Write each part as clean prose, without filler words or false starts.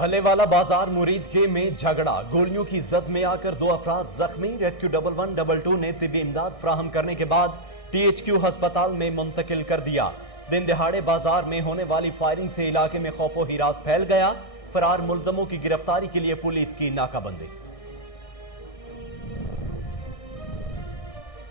भले वाला बाजार मुरीदके में झगड़ा, गोलियों की जद में आकर 2 अफराद जख्मी। रेस्क्यू 112 ने तिब्बी इमदाद फ्राहम करने के बाद THQ हस्पताल में मुंतकिल कर दिया। दिन दिहाड़े बाजार में होने वाली फायरिंग से इलाके में खौफो हिरास फैल गया। फरार मुल्जमों की गिरफ्तारी के लिए पुलिस की नाकाबंदी।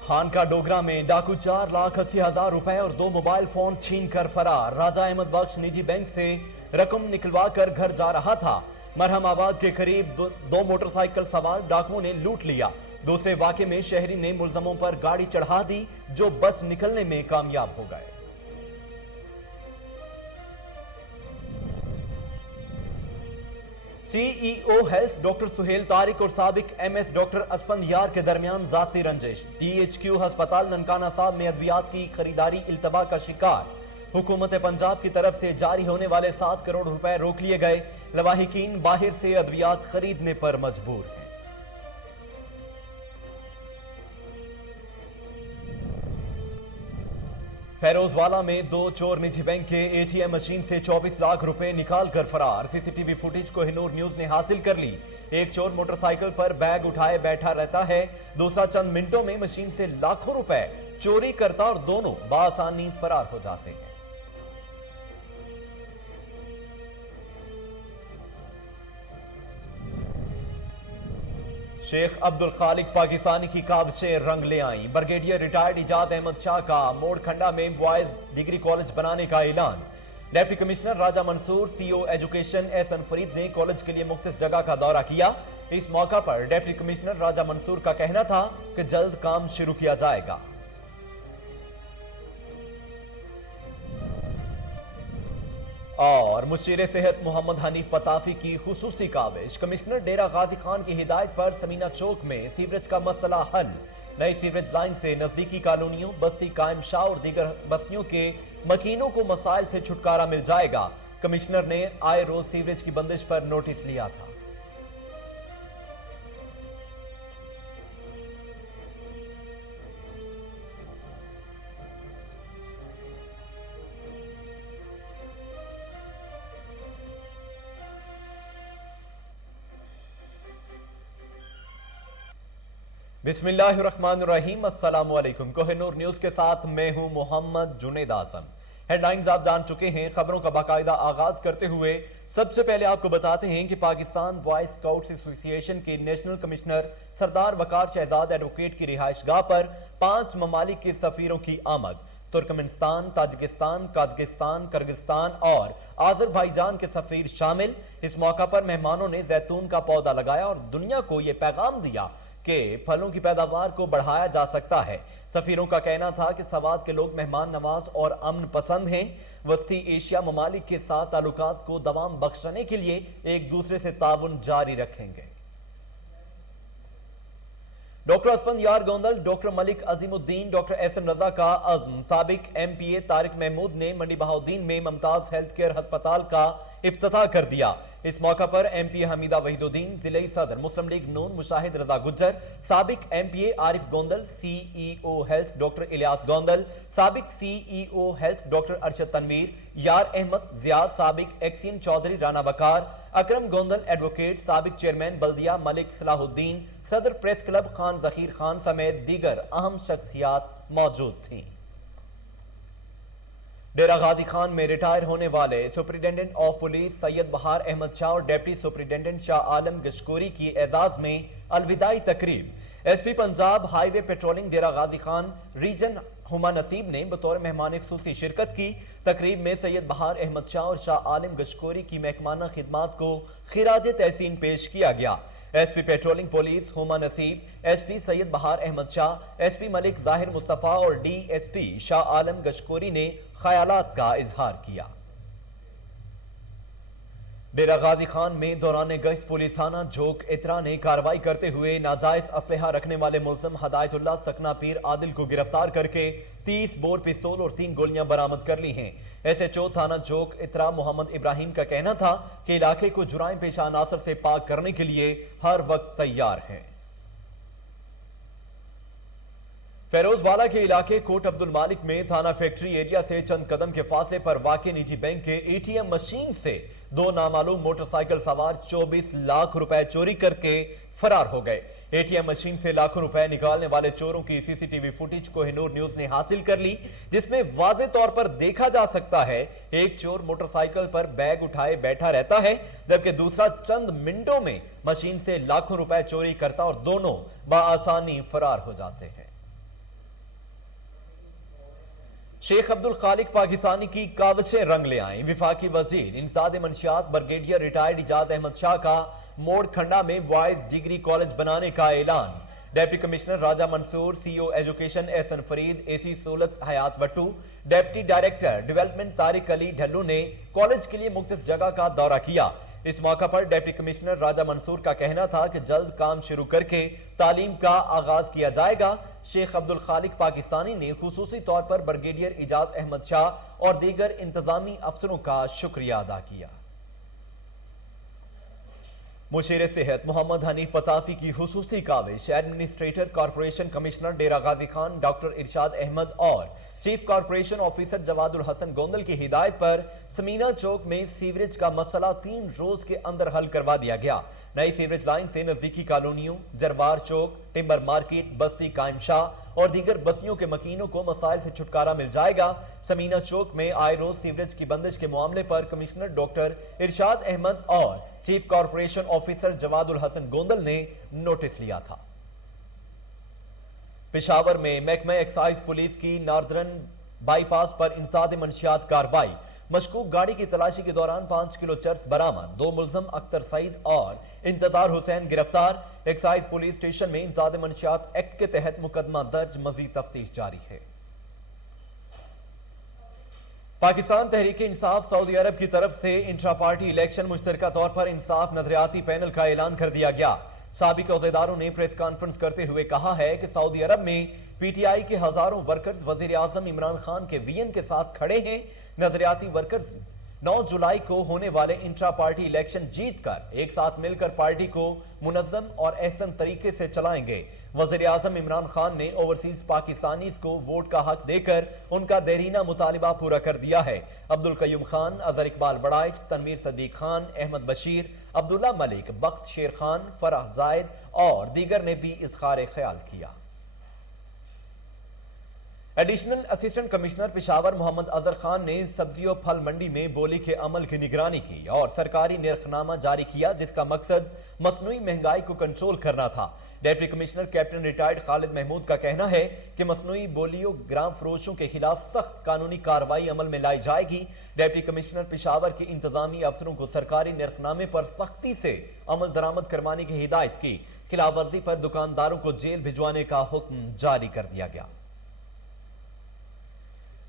खानका डोगरा में डाकू 4,80,000 रुपए और 2 मोबाइल फोन छीन कर फरार। राजा अहमद बख्श निजी बैंक से रकम निकलवा कर घर जा रहा था। मरहम आबाद के करीब 2 मोटरसाइकिल सवार डाकुओं ने लूट लिया। दूसरे वाक़े में शहरी ने मुल्जमों पर गाड़ी चढ़ा दी, जो बच निकलने में कामयाब हो गए। CEO health doctor Suhail Tariq और साबिक MS डॉक्टर असफंदयार के दरमियान जाती रंजिश। THQ हस्पताल ननकाना साहब में अद्वियात की खरीदारी इल्तबा का शिकार। हुकूमत पंजाब की तरफ से जारी होने वाले 7 करोड़ रुपए रोक लिए गए। लवाहिकीन बाहर से अद्वियात खरीदने पर मजबूर हैं। फैरोजवाला में 2 चोर निजी बैंक के ATM मशीन से 24 लाख रुपए निकाल कर फरार। CCTV फुटेज कोहिनूर न्यूज ने हासिल कर ली। एक चोर मोटरसाइकिल पर बैग उठाए बैठा रहता है, दूसरा चंद मिनटों में मशीन से लाखों रुपए चोरी करता और दोनों बासानी फरार हो जाते हैं। शेख अब्दुल खालिक पाकिस्तानी की काबिशें रंग ले आई। ब्रिगेडियर रिटायर्ड इजाद अहमद शाह का मोड़खंडा में बॉयज डिग्री कॉलेज बनाने का ऐलान। Deputy commissioner Raja Mansoor, CO education Ehsan Farid ने कॉलेज के लिए मुख्तस जगह का दौरा किया। इस मौका पर डिप्टी कमिश्नर राजा मंसूर का कहना था कि जल्द काम शुरू किया जाएगा। और मुशीर सेहत मोहम्मद हनीफ पताफी की खुसूसी काविश। कमिश्नर डेरा गाजी खान की हिदायत पर समीना चौक में सीवरेज का मसला हल। नई सीवरेज लाइन से नजदीकी कॉलोनियों, बस्ती कायम शाह और दीगर बस्तियों के मकीनों को मसाइल से छुटकारा मिल जाएगा। कमिश्नर ने आए रोज सीवरेज की बंदिश पर नोटिस लिया था। बिस्मिल्लाहिर्रहमानिर्रहीम, अस्सलाम वालेकुम। कोहिनूर न्यूज के साथ मैं हूं मोहम्मद जुनेद आसम। हेडलाइंस आप जान चुके हैं। खबरों का बाकायदा आगाज करते हुए सबसे पहले आपको बताते हैं कि पाकिस्तान बॉय स्काउट्स एसोसिएशन के नेशनल कमिश्नर सरदार वकार शहजाद एडवोकेट की रिहाइशगाह पर 5 ममालिक के सफीरों की आमद। तुर्कमेनिस्तान, ताजिकिस्तान, काजकिस्तान, किर्गिस्तान और आजरबाईजान के सफीर शामिल। इस मौका पर मेहमानों ने जैतून का पौधा लगाया और दुनिया को यह पैगाम दिया कि फलों की पैदावार को बढ़ाया जा सकता है। सफीरों का कहना था कि सवाद के लोग मेहमान नवाज और अमन पसंद हैं। वस्ती एशिया ममालिक के साथ ताल्लुकात को दवाम बख्शने के लिए एक दूसरे से ताउन जारी रखेंगे। Doctor Asfandyar Gondal, doctor Malik Azimuddin, doctor Ehsan Raza का अज़्म। साबिक MPA तारिक महमूद ने मंडी बहाउद्दीन में मुमताज हेल्थ केयर अस्पताल का इफ्तिताह कर दिया। इस मौका पर MPA हमीदा वहीदुद्दीन, जिले सदर मुस्लिम लीग नून मुशाहिद रजा गुज्जर, साबिक MPA Arif Gondal, CEO health doctor Ilyas Gondal, साबिक CEO health doctor Arshad Tanveer, Yar Ahmad Ziyad, साबिक एक्सियन चौधरी राना वकार, अकरम गोंदल एडवोकेट, साबिक चेयरमैन बल्दिया मलिक सलाहुद्दीन, सदर प्रेस क्लब खान जहीर खान समेत दीगर अहम शख्सियात मौजूद थीं। डेरा गाजी खान में रिटायर होने वाले सुपरिटेंडेंट ऑफ पुलिस सैयद बहार अहमद शाह और डिप्टी सुपरिटेंडेंट शाह आलम गशकोरी की एजाज में अलविदाई तकरीब। SP पंजाब हाईवे पेट्रोलिंग डेरा गाजी खान रीजन हुमा नसीब ने बतौर मेहमान खुसूसी शिरकत की। तकरीब में सैयद बहार अहमद शाह और शाह आलम गशकोरी की महकमाना खिदमात को खिराज तहसीन पेश किया गया। SP पेट्रोलिंग पुलिस हुमा नसीब, SP सैयद बहार अहमद शाह, SP मलिक जाहिर मुस्तफा और DSP शाह आलम गशकोरी ने ख्यालात का इजहार किया। डेरा गाजी खान में दौरान गश्त पुलिस थाना जोक इतरा ने कार्रवाई करते हुए नाजायज असलहा रखने वाले मुल्जिम हदायतुल्लाह सकना पीर आदिल को गिरफ्तार करके 30 बोर पिस्तौल और 3 गोलियां बरामद कर ली हैं। SHO थाना जोक इतरा मोहम्मद इब्राहिम का कहना था कि इलाके को जुराइम पेशा अनासर से पाक करने के लिए हर वक्त तैयार है। फैरोजवाला के इलाके कोट अब्दुल मालिक में थाना फैक्ट्री एरिया से चंद कदम के फासले पर वाक़ निजी बैंक के ATM मशीन से दो नामालूम मोटरसाइकिल सवार 24 लाख रुपए चोरी करके फरार हो गए। एटीएम मशीन से लाखों रुपए निकालने वाले चोरों की सीसीटीवी फुटेज कोहिनूर न्यूज ने हासिल कर ली, जिसमें वाज़े तौर पर देखा जा सकता है एक चोर मोटरसाइकिल पर बैग उठाए बैठा रहता है, जबकि दूसरा चंद मिनटों में मशीन से लाखों रुपए चोरी करता और दोनों बआसानी फरार हो जाते हैं। शेख अब्दुल खालिक पाकिस्तानी की काविशें रंग ले आए। विफाकी वजीर इंसाद मंशियात ब्रिगेडियर रिटायर्ड इजाज अहमद शाह का मोड़ खंडा में बॉयज डिग्री कॉलेज बनाने का ऐलान। Deputy commissioner Raja Mansoor, CEO education Ehsan Farid, AC Sahulat Hayat Wattoo, deputy director development Tariq Ali Dhallu ने कॉलेज के लिए मुख्तस जगह का दौरा किया। इस मौका पर डिप्टी कमिश्नर राजा मंसूर का कहना था कि जल्द काम शुरू करके तालीम का आगाज किया जाएगा। शेख अब्दुल खालिक पाकिस्तानी ने खुसूसी तौर पर ब्रिगेडियर इजाज अहमद शाह और दीगर इंतजामी अफसरों का शुक्रिया अदा किया। मुशीर सेहत मोहम्मद हनीफ पताफी की खुसूसी काविश administrator corporation commissioner Dera Ghazi Khan doctor Irshad Ahmed और chief corporation officer Jawadul Hasan Gondal की हिदायत पर समीना चौक में सीवरेज का मसला 3 रोज के अंदर हल करवा दिया गया। नई सीवरेज लाइन से नजदीकी कॉलोनियों जरवार चौक, टिम्बर मार्केट, बस्ती कायम शाह और दीगर बस्तियों के मकीनों को मसाइल से छुटकारा मिल जाएगा। समीना चौक में आए रोज सीवरेज की बंदिश के मामले पर कमिश्नर डॉक्टर इरशाद अहमद और chief corporation officer Jawadul Hasan Gondal ने नोटिस लिया था। पेशावर में महकमा एक्साइज पुलिस की नार्दर्न बाईपास पर इंसाद मंशियात कार्रवाई। मशकूक गाड़ी की तलाशी के दौरान 5 किलो चरस बरामद। 2 मुलजम अख्तर सईद और इंतजार हुसैन गिरफ्तार। एक्साइज पुलिस स्टेशन में इंसाद मंशियात एक्ट के तहत मुकदमा दर्ज, मजीद तफ्तीश जारी है। पाकिस्तान तहरीक इंसाफ सऊदी अरब की तरफ से इंट्रा पार्टी इलेक्शन मुश्तरका तौर पर इंसाफ नजरियाती पैनल का ऐलान कर दिया गया। साबिक अहदेदारों ने प्रेस कॉन्फ्रेंस करते हुए कहा है कि सऊदी अरब में पीटीआई के हजारों वर्कर्स वजीर आजम इमरान खान के वीएन के साथ खड़े हैं। नजरियाती वर्कर्स 9 जुलाई को होने वाले इंट्रा पार्टी इलेक्शन जीतकर एक साथ मिलकर पार्टी को मुनज्जम और एहसन तरीके से चलाएंगे। वजीर आजम इमरान खान ने ओवरसीज पाकिस्तानीज को वोट का हक देकर उनका देरीना मुतालिबा पूरा कर दिया है। अब्दुल कयूम खान, अजहर इकबाल बड़ाइच, तनवीर सदीक खान, अहमद बशीर, अब्दुल्ला मलिक, बख्त शेर खान, फराह जायद और दीगर ने भी इज़हार ख्याल किया। Additional assistant commissioner Peshawar Mohammad Azhar Khan ने सब्जी और फल मंडी में बोली के अमल की निगरानी की और सरकारी निर्खनामा जारी किया, जिसका मकसद मसनूई महंगाई को कंट्रोल करना था। Deputy commissioner captain retired Khalid Mahmood का कहना है कि मसनूई बोलियों ग्राम फरोशों के खिलाफ सख्त कानूनी कार्रवाई अमल में लाई जाएगी। डिप्टी कमिश्नर पेशावर के इंतजामी अफसरों को सरकारी निर्खनामे पर सख्ती से अमल दरामद करवाने की हिदायत की। खिलाफ वर्जी पर दुकानदारों को जेल भिजवाने का हुक्म जारी कर दिया गया।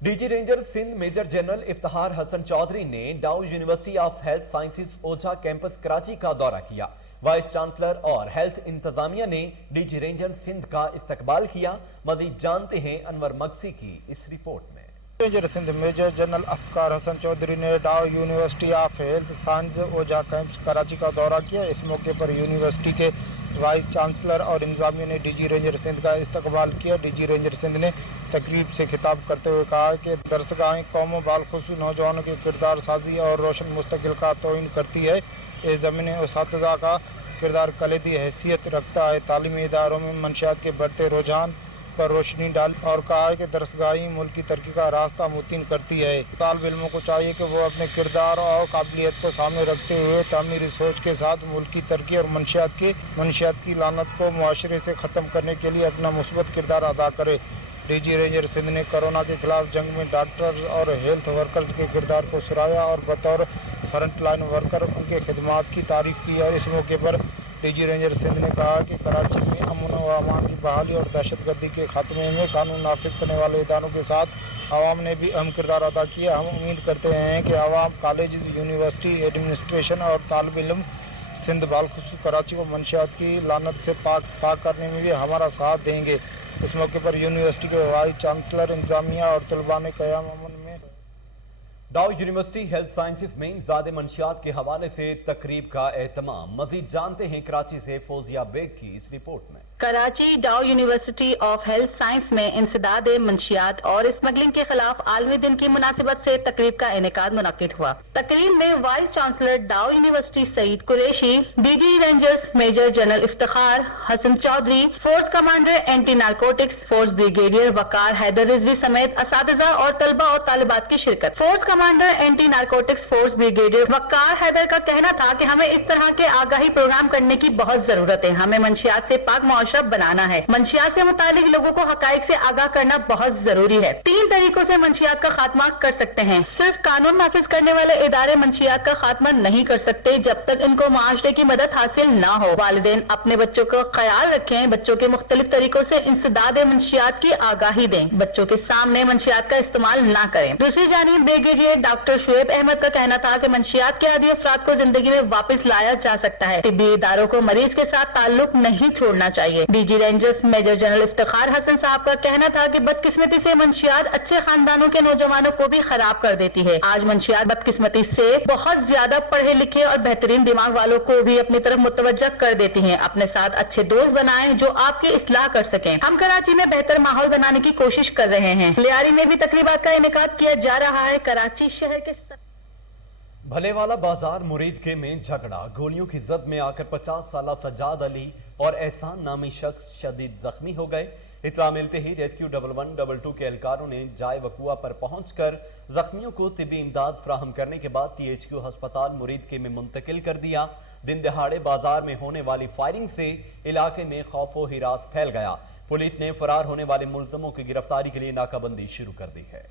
DG ranger Sindh major general Iftikhar Hasan Chaudhry ने Dow university of health sciences Ojha campus Karachi का दौरा किया। वाइस चांसलर और हेल्थ इंतजामिया ने डीजी रेंजर सिंध का इस्तकबाल किया। मजीद जानते हैं अनवर मक्सी की इस रिपोर्ट में। Ranger Sindh major general Iftikhar Hasan Chaudhry ने Dow university of health science Ojha campus Karachi का दौरा किया। इस मौके पर यूनिवर्सिटी के वाइस चांसलर और इंतजामिया ने डीजी रेंजर सिंध का इस्तकबाल किया। डीजी रेंजर सिंध ने तकरीब से खिताब करते हुए कहा कि दरसगाहें कौमों बालखुसूस नौजवानों की किरदार साजी और रोशन मुस्तकिल का तौहीन करती है। इस ज़मीने उस्ताज़ा का किरदार कलीदी हैसियत रखता है। तालीमी इदारों में मंशियात के बढ़ते रुझान पर रोशनी डाल और कहा है कि दरसगाही मुल्क की तरक्की का रास्ता मुतीन करती है। तालिब इल्मों को चाहिए कि वो अपने किरदार और काबिलियत को सामने रखते हुए तामीरी सोच के साथ मुल्क की तरक्की और मंशियात की लानत को मुआशरे से ख़त्म करने के लिए अपना मुस्बत किरदार अदा करे। डीजी रेंजर सिंध ने कोरोना के खिलाफ जंग में डॉक्टर्स और हेल्थ वर्कर्स के किरदार को सराहा और बतौर फ्रंट लाइन वर्कर उनके खिदमात की तारीफ की। और इस मौके पर डीजी रेंजर सिंध ने कहा कि कराची में अमन व अमान की बहाली और दहशतगर्दी के खात्मे में कानून नाफिज करने वाले इदारों के साथ आवाम ने भी अहम किरदार अदा किया। हम उम्मीद करते हैं कि आवाम, कॉलेज, यूनिवर्सिटी एडमिनिस्ट्रेशन और तालिब इल्म सिंध बालखुसूस कराची को मंशियात की लानत से पाक करने में भी हमारा साथ देंगे। इस मौके पर यूनिवर्सिटी के वाइस चांसलर, इंतजामिया और तलबा ने क़याम अमन में डाउ यूनिवर्सिटी हेल्थ साइंसेज में ज़्यादा मंशियात के हवाले से तकरीब का एहतमाम। मजीद जानते हैं कराची से फौजिया बेग की इस रिपोर्ट में। कराची डाउ यूनिवर्सिटी ऑफ हेल्थ साइंस में इंसदाद मंशियात और स्मगलिंग के खिलाफ आलमी दिन की मुनासिबत से तकरीब का इनेकाद मुनक्किद हुआ। तकरीब में vice chancellor Dow university Saeed Qureshi, DG rangers major general Iftikhar Hasan Chaudhry, force commander anti narcotics force brigadier Waqar Haider Rizvi समेत असातिज़ा और तलबा और तालिबात की शिरकत। Force commander anti narcotics force brigadier Waqar Haider का कहना था कि हमें इस तरह के आगाही प्रोग्राम करने की बहुत जरूरत है। हमें मंशियात से पाक मुआशरा बनाना है। मंशियात से मुतालिक लोगों को हकाइक से आगाह करना बहुत जरूरी है। 3 तरीकों से मंशियात का खात्मा कर सकते हैं। सिर्फ कानून नाफिज करने वाले इदारे मंशियात का खात्मा नहीं कर सकते जब तक इनको माशरे की मदद हासिल ना हो। वालिदैन अपने बच्चों का ख्याल रखें, बच्चों के मुख्तलिफ तरीकों से इंसदाद मंशियात की आगाही दें, बच्चों के सामने मंशियात का इस्तेमाल ना करें। दूसरी जानिब ब्रिगेडियर डॉक्टर शुएब अहमद का कहना था कि मंशियात के आदी अफराद को जिंदगी में वापस लाया जा सकता है। तिब्बी इदारों को मरीज के साथ ताल्लुक नहीं छोड़ना चाहिए। DG rangers major general Iftikhar Hasan sahab का कहना था कि बदकिस्मती से मंशियात अच्छे खानदानों के नौजवानों को भी खराब कर देती है। आज मंशियात बदकिस्मती से बहुत ज्यादा पढ़े लिखे और बेहतरीन दिमाग वालों को भी अपनी तरफ मुतवज्जा कर देती हैं। अपने साथ अच्छे दोस्त बनाएं जो आपकी इस्लाह कर सकें। हम कराची में बेहतर माहौल बनाने की कोशिश कर रहे हैं। लियारी में भी तकरीबात का इनेकाद किया जा रहा है। कराची शहर के भलेवाला बाजार मुरीदके में झगड़ा, गोलियों की जद में आकर 50 साला सज्जाद अली और एहसान नामी शख्स शदीद जख्मी हो गए। इत्तला मिलते ही रेस्क्यू 112 के एहलकारों ने जाए वकुआ पर पहुंचकर जख्मियों को तिब्बी इमदाद फराहम करने के बाद THQ अस्पताल मुरीदके में मुंतकिल कर दिया। दिन दहाड़े बाजार में होने वाली फायरिंग से इलाके में खौफ व हिरास फैल गया। पुलिस ने फरार होने वाले मुलजमों की गिरफ्तारी के लिए नाकाबंदी शुरू कर दी है।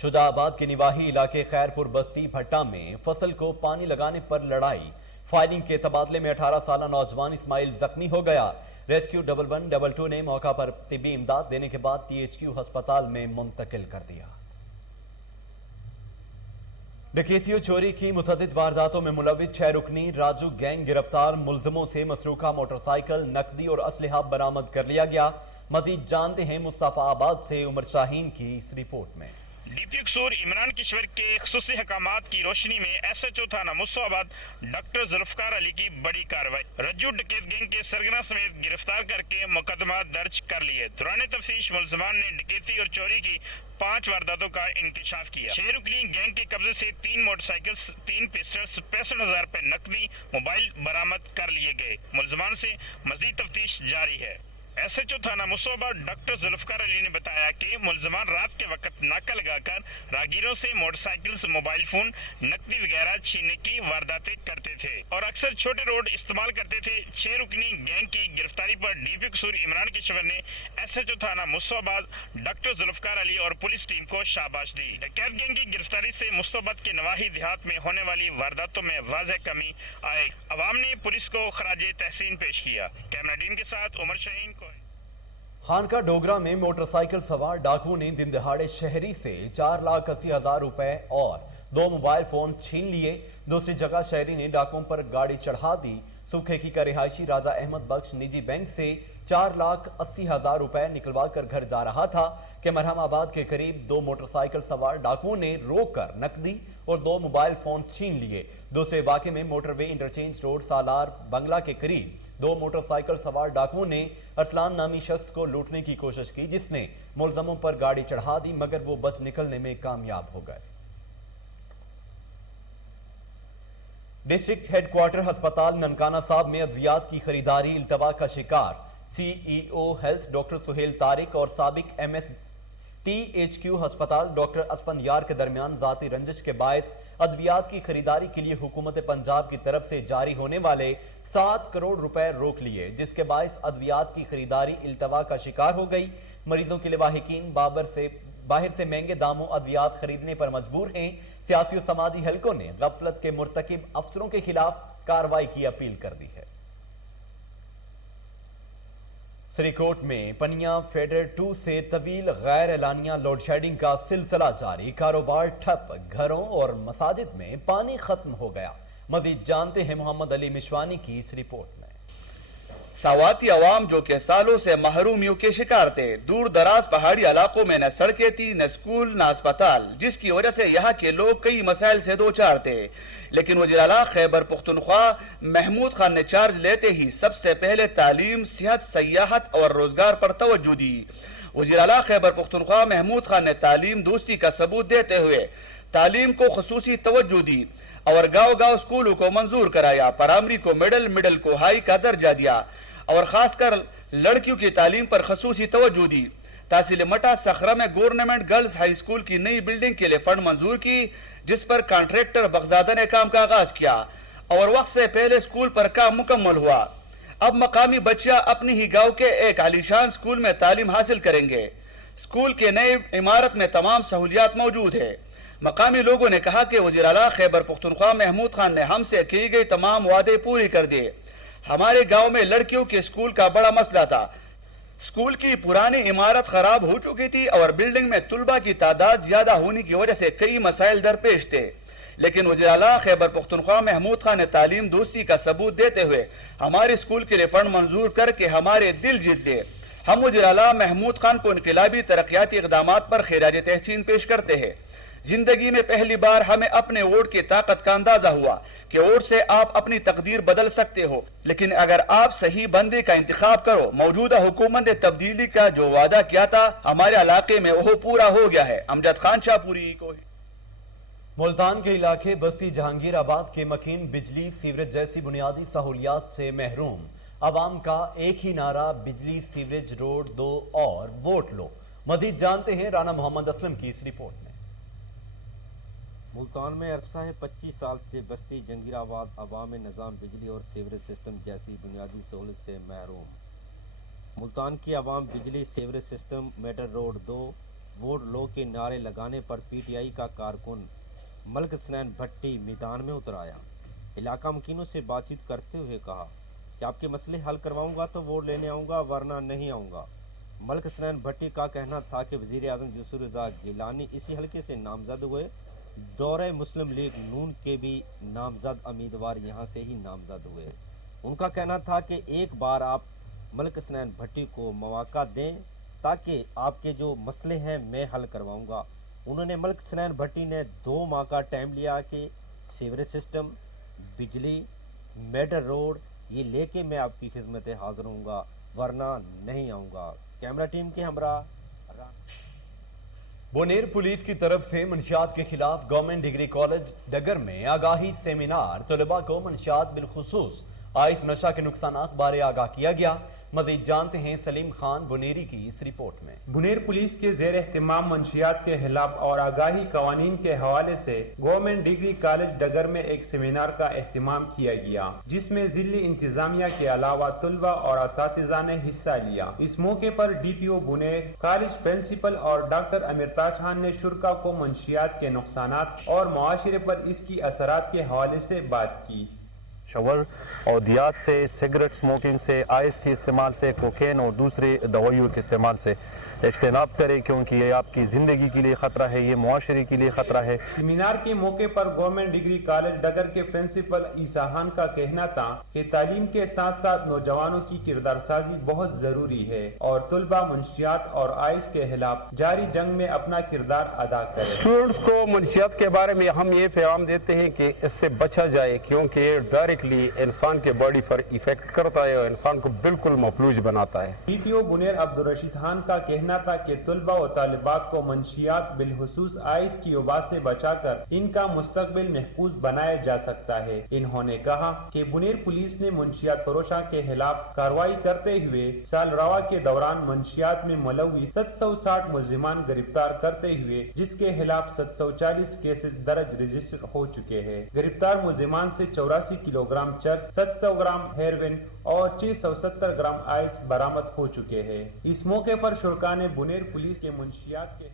शुजाआबाद के निवाही इलाके खैरपुर बस्ती भट्टा में फसल को पानी लगाने पर लड़ाई, फायरिंग के तबादले में 18 साला नौजवान इस्माइल जख्मी हो गया। रेस्क्यू 112 ने मौका पर तिब्बी इमदाद देने के बाद THQ अस्पताल में मुंतकिल कर दिया। डकैतियों चोरी की मुतअद्दिद वारदातों में मुलव्विस 6 रुकनी राजू गैंग गिरफ्तार। मुल्जमों से मसरूका मोटरसाइकिल, नकदी और असलहा बरामद कर लिया गया। मजीद जानते हैं मुस्तफाबाद से उमर शाहीन की इस रिपोर्ट में। डीपी कसूर इमरान किश्वर के खुसूसी हकामात की रोशनी में SHO थाना मुस्तफाबाद डॉक्टर जुल्फकार अली की बड़ी कार्रवाई। रज्जू डकैत गैंग के सरगना समेत गिरफ्तार करके मुकदमा दर्ज कर लिए। दौरान तफ्तीश मुलजमान ने डकैती और चोरी की 5 वारदातों का इंकशाफ किया। 6 रुकनी गैंग के कब्जे से 3 मोटरसाइकिल, 3 पिस्टल्स, 65,000 रुपए नकदी, मोबाइल बरामद कर लिए गए। मुलजमान से मजीद तफ्तीश जारी है। SHO थाना मुस्तफाबाद डॉक्टर जुल्फकार अली ने बताया कि मुलजमान रात के वक्त नाका लगाकर राहगीरों से मोटरसाइकिल्स, मोबाइल फोन, नकदी वगैरह छीनने की वारदातें करते थे और अक्सर छोटे रोड इस्तेमाल करते थे। 6 रुकनी गैंग की गिरफ्तारी पर डीपी कसूर इमरान किश्वर ने SHO थाना मुस्तफाबाद डॉक्टर जुल्फकार अली और पुलिस टीम को शाबाश दी। डकैत गैंग की गिरफ्तारी से मुस्तफाबाद के नवाही देहात में होने वाली वारदातों में वाज़ेह कमी आए। अवाम ने पुलिस को खराजे तहसीन पेश किया। कैमरा टीम के साथ उमर शाहीन को। खानका डोगरा में मोटरसाइकिल सवार डाकुओं ने दिन दहाड़े शहरी से 4,80,000 रुपए और 2 मोबाइल फोन छीन लिए। दूसरी जगह शहरी ने डाकुओं पर गाड़ी चढ़ा दी। सुखेकी का रिहायशी राजा अहमद बख्श निजी बैंक से 4,80,000 रुपए निकलवा कर घर जा रहा था कि मरहमाबाद के करीब 2 मोटरसाइकिल सवार डाकुओं ने रोककर नकदी और 2 मोबाइल फोन छीन लिए। दूसरे वाक़े में मोटरवे इंटरचेंज रोड सालार बंगला के करीब 2 मोटरसाइकिल सवार डाकुओं ने अरसलान नामी शख्स को लूटने की कोशिश की, जिसने मुलजमों पर गाड़ी चढ़ा दी मगर वो बच निकलने में कामयाब हो गए। डिस्ट्रिक्ट हेडक्वार्टर अस्पताल ननकाना साहब में अद्वियात की खरीदारी इल्तवा का शिकार। CEO health doctor Suhail Tariq और साबिक MS THQ अस्पताल डॉक्टर असफंदियार के दरमियान जाती रंजिश के बायस अद्वियात की खरीदारी के लिए हुकूमत पंजाब की तरफ से जारी होने वाले 7 करोड़ रुपए रोक लिए, जिसके बायस अद्वियात की खरीदारी इल्तवा का शिकार हो गई। मरीजों के लिवाहिकीन बाहर से महंगे दामों अद्वियात खरीदने पर मजबूर हैं। सियासी और समाजी हलकों ने गफलत के मुर्तकिब अफसरों के खिलाफ कार्रवाई की अपील कर दी है। सरीकोट में पनिया फेडर 2 से तवील गैर एलानिया लोड शेडिंग का सिलसिला जारी। कारोबार ठप, घरों और मसाजिद में पानी खत्म हो गया। मजीद जानते हैं मोहम्मद अली मिशवानी की इस रिपोर्ट में। سواتی عوام جو کہ سالوں سے محرومیوں کے شکار تھے، دور دراز پہاڑی علاقوں میں نہ سڑکیں تھی، نہ اسکول، نہ اسپتال، جس کی وجہ سے یہاں کے لوگ کئی مسائل سے دوچار تھے۔ لیکن وزیر اعلیٰ خیبر پختونخوا محمود خان نے چارج لیتے ہی سب سے پہلے تعلیم، صحت، سیاحت اور روزگار پر توجہ دی۔ وزیر اعلیٰ خیبر پختونخوا محمود خان نے تعلیم دوستی کا ثبوت دیتے ہوئے تعلیم کو خصوصی توجہ دی اور گاؤں اسکولوں کو منظور کرایا، پرائمری کو مڈل کو ہائی کا درجہ دیا اور خاص کر لڑکیوں کی تعلیم پر خصوصی توجہ دی۔ تحصیل مٹا سخرہ میں گورنمنٹ گرلز ہائی اسکول کی نئی بلڈنگ کے لیے فنڈ منظور کی، جس پر کانٹریکٹر بغزادہ نے کام کا آغاز کیا اور وقت سے پہلے اسکول پر کام مکمل ہوا۔ اب مقامی بچیاں اپنی ہی گاؤں کے ایک عالیشان اسکول میں تعلیم حاصل کریں گے۔ اسکول کے نئے عمارت میں تمام سہولیات موجود ہے۔ مقامی لوگوں نے کہا کہ وزیر اعلیٰ خیبر پختونخوا محمود خان نے ہم سے کی گئی تمام وعدے پوری کر دیے۔ ہمارے گاؤں میں لڑکیوں کے اسکول کا بڑا مسئلہ تھا۔ اسکول کی پرانی عمارت خراب ہو چکی تھی اور بلڈنگ میں طلبہ کی تعداد زیادہ ہونے کی وجہ سے کئی مسائل درپیش تھے، لیکن وزیر اعلیٰ خیبر پختونخوا محمود خان نے تعلیم دوستی کا ثبوت دیتے ہوئے ہمارے اسکول کے لیے فنڈ منظور کر کے ہمارے دل جیت لیے۔ ہم وزیر اعلیٰ محمود خان کو انقلابی ترقیاتی اقدامات پر خراج تحسین پیش کرتے ہیں۔ زندگی میں پہلی بار ہمیں اپنے ووٹ کی طاقت کا اندازہ ہوا کہ ووٹ سے آپ اپنی تقدیر بدل سکتے ہو، لیکن اگر آپ صحیح بندے کا انتخاب کرو، موجودہ حکومت نے تبدیلی کا جو وعدہ کیا تھا ہمارے علاقے میں وہ پورا ہو گیا ہے۔ امجد خان شاہ پوری کو ملتان کے علاقے بستی جہانگیر آباد کے مکین بجلی سیوریج جیسی بنیادی سہولیات سے محروم، عوام کا ایک ہی نعرہ بجلی سیوریج روڈ دو اور ووٹ لو۔ مزید جانتے ہیں رانا محمد اسلم کی اس رپورٹ میں۔ ملتان میں عرصہ 25 سال سے بستی جہانگیر آباد عوام نظام بجلی اور سیوریج سسٹم جیسی بنیادی سہولت سے محروم۔ ملتان کی عوام بجلی، سیوریج سسٹم، میٹر روڈ دو، ووٹ لو کے نعرے لگانے پر پی ٹی آئی کا کارکن ملک حسنین بھٹی میدان میں اتر آیا۔ علاقہ مکینوں سے بات چیت کرتے ہوئے کہا کہ آپ کے مسئلے حل کرواؤں گا تو ووٹ لینے آؤں گا، ورنہ نہیں آؤں گا۔ ملک حسنین بھٹی کا کہنا تھا کہ وزیر اعظم یوسف رضا گیلانی اسی حلقے سے نامزد ہوئے، دورہ مسلم لیگ نون کے بھی نامزد امیدوار یہاں سے ہی نامزد ہوئے۔ ان کا کہنا تھا کہ ایک بار آپ ملک حسنین بھٹی کو موقع دیں تاکہ آپ کے جو مسئلے ہیں میں حل کرواؤں گا۔ انہوں نے ملک حسنین بھٹی نے 2 ماہ کا ٹائم لیا کہ سیوریج سسٹم، بجلی، میٹر روڈ یہ لے کے میں آپ کی خدمت حاضر ہوں گا، ورنہ نہیں آؤں گا۔ کیمرہ ٹیم کے ہمراہ بونیر پولیس کی طرف سے منشیات کے خلاف گورنمنٹ ڈگری کالج ڈگر میں آگاہی سیمینار، طلباء کو منشیات بالخصوص آئس نشہ کے نقصانات بارے آگاہ کیا گیا۔ مزید جانتے ہیں سلیم خان بنیری کی اس رپورٹ میں۔ بنیر پولیس کے زیر اہتمام منشیات کے خلاف اور آگاہی قوانین کے حوالے سے گورنمنٹ ڈگری کالج ڈگر میں ایک سیمینار کا اہتمام کیا گیا، جس میں ضلعی انتظامیہ کے علاوہ طلباء اور اساتذہ نے حصہ لیا۔ اس موقع پر ڈی پی او بنیر، کالج پرنسپل اور ڈاکٹر امرتاج خان نے شرکاء کو منشیات کے نقصانات اور معاشرے پر اس کی اثرات کے حوالے سے بات کی۔ شور اور دیات سے، سگریٹ سموکنگ سے، آئس کے استعمال سے، کوکین اور دوسرے دوائیوں کے استعمال سے اجتناب کریں، کیونکہ یہ آپ کی زندگی کے لیے خطرہ ہے، یہ معاشرے کے لیے خطرہ ہے۔ سیمینار کے موقع پر گورنمنٹ ڈگری کالج ڈگر کے پرنسپل عیسیٰ خان کا کہنا تھا کہ تعلیم کے ساتھ ساتھ نوجوانوں کی کردار سازی بہت ضروری ہے اور طلباء منشیات اور آئس کے خلاف جاری جنگ میں اپنا کردار ادا کریں۔ اسٹوڈنٹس کو منشیات کے بارے میں ہم یہ پیغام دیتے ہیں کہ اس سے بچا جائے، کیونکہ یہ ڈائریکٹلی انسان کے باڈی پر ایفیکٹ کرتا ہے اور انسان کو بالکل مفلوج بناتا ہے۔ ڈی پی او بنیر عبدالرشید خان کا کہنا تھا کہ طلباء و طالبات کو منشیات بالخصوص آئس کی وبا سے بچا کر ان کا مستقبل محفوظ بنایا جا سکتا ہے۔ انہوں نے کہا کہ بنیر پولیس نے منشیات فروشوں کے خلاف کارروائی کرتے ہوئے سال روا کے دوران منشیات میں ملوث 760 ملزمان گرفتار کرتے ہوئے، جس کے خلاف 740 کیسز درج رجسٹر ہو چکے ہیں۔ گرفتار ملزمان سے 84 کلوگرام چرس، 700 گرام ہیروین اور 670 گرام آئس برآمد ہو چکے ہیں۔ اس موقع پر شرکاء نے بنیر پولیس کے منشیات کے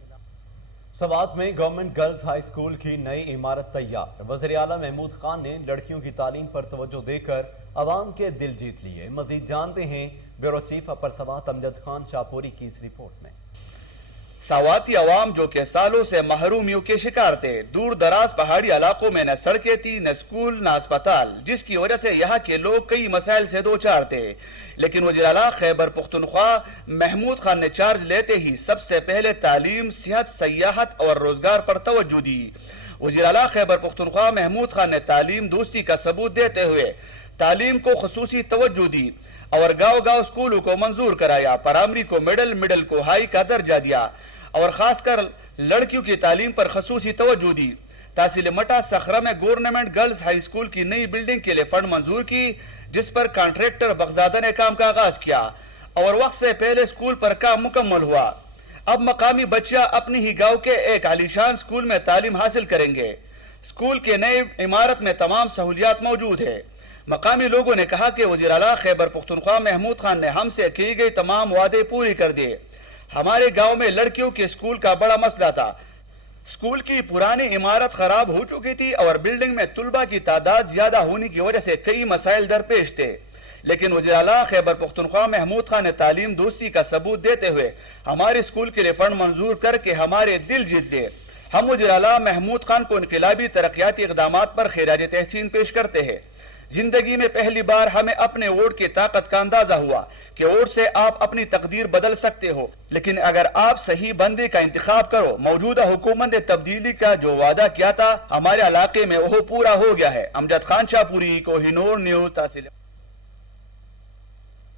سوات میں گورنمنٹ گرلز ہائی اسکول کی نئی عمارت تیار۔ وزیر اعلیٰ محمود خان نے لڑکیوں کی تعلیم پر توجہ دے کر عوام کے دل جیت لیے۔ مزید جانتے ہیں بیورو چیف اپر سوات امجد خان شاپوری کی اس رپورٹ میں۔ सावाती अवाम जो कि सालों से महरूमियों के शिकार थे। दूर दराज पहाड़ी इलाकों में न सड़कें थी, न स्कूल, न अस्पताल, जिसकी वजह से यहाँ के लोग कई मसाइल से दो चार थे। लेकिन वज़ीर आला खैबर पख्तूनख्वा महमूद खान ने चार्ज लेते ही सबसे पहले तालीम, सेहत, सयाहत और रोजगार पर तवज्जो दी। वज़ीर आला खैबर पख्तूनख्वा महमूद खान ने तालीम दोस्ती का सबूत देते हुए तालीम को खसूसी तवज्जो दी और गाँव गाँव स्कूलों को मंजूर कराया। प्राइमरी को मिडल, मिडल को हाई का दर्जा दिया और खासकर लड़कियों की तालीम पर खसूसी तवज्जो दी। तहसील मटा सखरा में गवर्नमेंट गर्ल्स हाई स्कूल की नई बिल्डिंग के लिए फंड मंजूर की, जिस पर कॉन्ट्रैक्टर बगजादा ने काम का आगाज किया और वक्त से पहले स्कूल पर काम मुकम्मल हुआ। अब मकामी बच्चियां अपनी ही गांव के एक आलीशान स्कूल में तालीम हासिल करेंगे। स्कूल के नए इमारत में तमाम सहूलियात मौजूद है। मकामी लोगों ने कहा कि वज़ीर आला खैबर पख्तूनख्वा महमूद खान ने हमसे की गई तमाम वादे पूरी कर दिए। हमारे गांव में लड़कियों के स्कूल का बड़ा मसला था। स्कूल की पुरानी इमारत खराब हो चुकी थी और बिल्डिंग में तुलबा की तादाद ज्यादा होने की वजह से कई मसाइल दरपेश थे। लेकिन वज़ीर आला खैबर पख्तूनख्वा महमूद खान ने तालीम दोस्ती का सबूत देते हुए हमारे स्कूल के लिए फंड मंजूर करके हमारे दिल जीत लिए। हम वज़ीर आला महमूद खान को इनकलाबी तरक्याती इक़दामात पर खिराज तहसीन पेश करते हैं। जिंदगी में पहली बार हमें अपने वोट की ताकत का अंदाजा हुआ कि वोट से आप अपनी तकदीर बदल सकते हो, लेकिन अगर आप सही बंदे का इंतखाब करो। मौजूदा हुकूमत ने तब्दीली का जो वादा किया था हमारे इलाके में वो पूरा हो गया है। अमजद खान शाहपुरी, कोहिनूर न्यूज़, तहसील।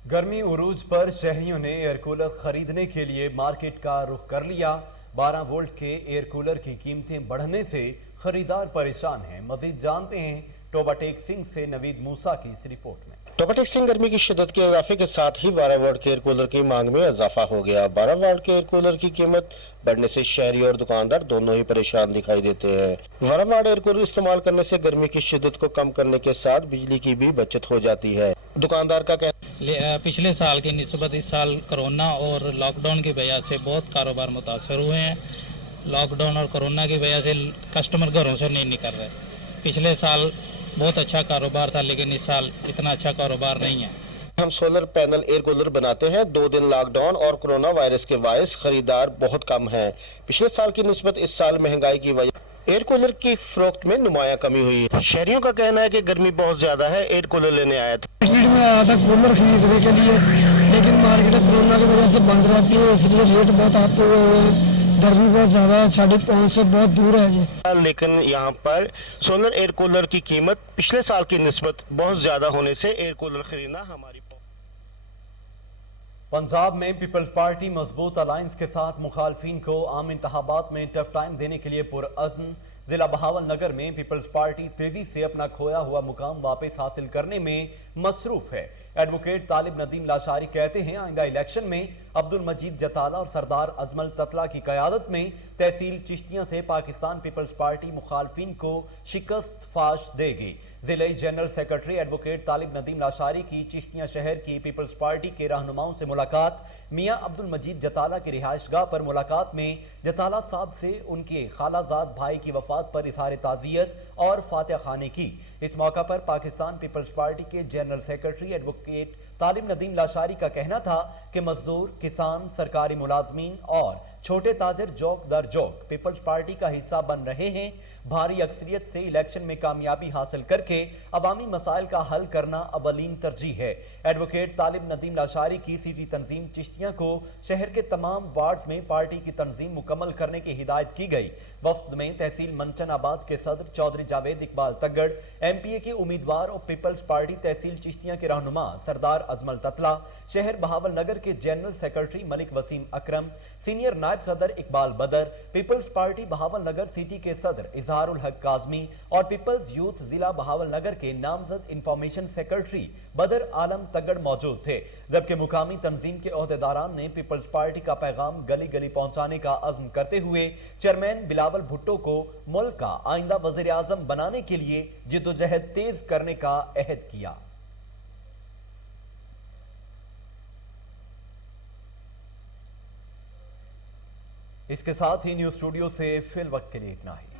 गर्मी उरूज पर शहरियों ने एयर कूलर खरीदने के लिए मार्केट का रुख कर लिया। 12 वोल्ट के एयर कूलर की कीमतें बढ़ने से खरीदार परेशान हैं। मजीद जानते हैं टोबाटेक सिंह से नवीद मूसा की इस रिपोर्ट में। टोबाटेक सिंह गर्मी की शिद्दत के इजाफे के साथ ही 12 वोल्ट के एयर कूलर की मांग में इजाफा हो गया। 12 वोल्ट के एयर कूलर की कीमत बढ़ने से शहरी और दुकानदार दोनों ही परेशान दिखाई देते हैं। 12 वोल्ट एयर कूलर इस्तेमाल करने से गर्मी की शिद्दत को कम करने के साथ बिजली की भी बचत हो जाती है। दुकानदार का कहना, पिछले साल की निस्बत इस साल कोरोना और लॉकडाउन की वजह से बहुत कारोबार मुतासर हुए हैं। लॉकडाउन और कोरोना की वजह से कस्टमर घरों से नहीं निकल रहे। पिछले साल बहुत अच्छा कारोबार था, लेकिन इस साल इतना अच्छा कारोबार नहीं है। हम सोलर पैनल एयर कूलर बनाते हैं। 2 दिन लॉकडाउन और कोरोना वायरस के बायस खरीदार बहुत कम हैं। पिछले साल की निस्बत इस साल महंगाई की वजह एयर कूलर की फरोख्त में नुमाया कमी हुई है। शहरियों का कहना है कि गर्मी बहुत ज्यादा है, एयर कूलर लेने आया था। मार्केट में आया था कूलर खरीदने के लिए, लेकिन मार्केट कोरोना की वजह से बंद रहती है, इसलिए रेट बहुत अप हुए हैं। गर्मी बहुत ज्यादा है, 5.5 से बहुत दूर है ये। लेकिन यहाँ पर सोलर एयर कूलर की कीमत पिछले साल की निस्बत बहुत ज्यादा होने से एयर कूलर खरीदना हमारी। पंजाब में पीपल्स पार्टी मजबूत अलायंस के साथ मुखालफिन को आम इंतखाबात में टफ टाइम देने के लिए पुरअज़्म। जिला बहावल नगर में पीपल्स पार्टी तेजी से अपना खोया हुआ मुकाम वापस हासिल करने में मसरूफ है। एडवोकेट तालिब नदीम लाशारी कहते हैं आइंदा इलेक्शन में अब्दुल मजीद जताला और सरदार अजमल ततला की क़यादत में तहसील चिश्तियां से पाकिस्तान पीपल्स पार्टी मुखालफिन को शिकस्त फाश देगी। जिले जनरल सेक्रेटरी एडवोकेट तालिब नदीम लाशारी की चिश्तियां शहर की पीपल्स पार्टी के रहनुमाओं से मुलाकात। मियां अब्दुल मजीद जताला की रिहाइशगाह पर मुलाकात में जताला साहब से उनके खालाजाद भाई की वफात पर इजहार ताज़ियत और फातिहा खानी की। इस मौका पर पाकिस्तान पीपल्स पार्टी के जनरल सेक्रेटरी एडवोकेट तालिब नदीम लाशारी का कहना था कि मजदूर, किसान, सरकारी मुलाजमीन और छोटे ताजर जोक दर जोक पीपल्स पार्टी का हिस्सा बन रहे हैं। भारी अक्सरियत से इलेक्शन में कामयाबी हासिल करके अवामी मसाइल का हल करना अवलीन तरजीह है। एडवोकेट तालिब नदीम लाशारी की सिटी तंजीम चिश्तियां को शहर के तमाम वार्ड में पार्टी की तंजीम मुकम्मल करने की हिदायत की गई। वफ्द में तहसील मंचनाबाद के सदर चौधरी जावेद इकबाल तगड़, MPA के उम्मीदवार और पीपल्स पार्टी तहसील चिश्तियां के रहनुमा सरदार अजमल ततला, शहर बहावल नगर के जनरल सेक्रेटरी मलिक वसीम अकरम, सीनियर नायब सदर इकबाल बदर, पीपल्स पार्टी बहावल नगर सिटी के सदर इजहारुल हक काजमी और पीपल्स यूथ जिला बहावल नगर के नामजद इंफॉर्मेशन सेक्रेटरी बदर आलम तगड़ मौजूद थे। जबकि मुकामी तंजीम के ओहदेदारान ने पीपल्स पार्टी का पैगाम गली गली पहुंचाने का अज़्म करते हुए चेयरमैन बिलावल भुट्टो को मुल्क का आइंदा वज़ीर आज़म बनाने के लिए जिद्दोजहद तेज करने का अहद किया। इसके साथ ही न्यूज़ स्टूडियो से फिल वक्त के लिए इतना ही।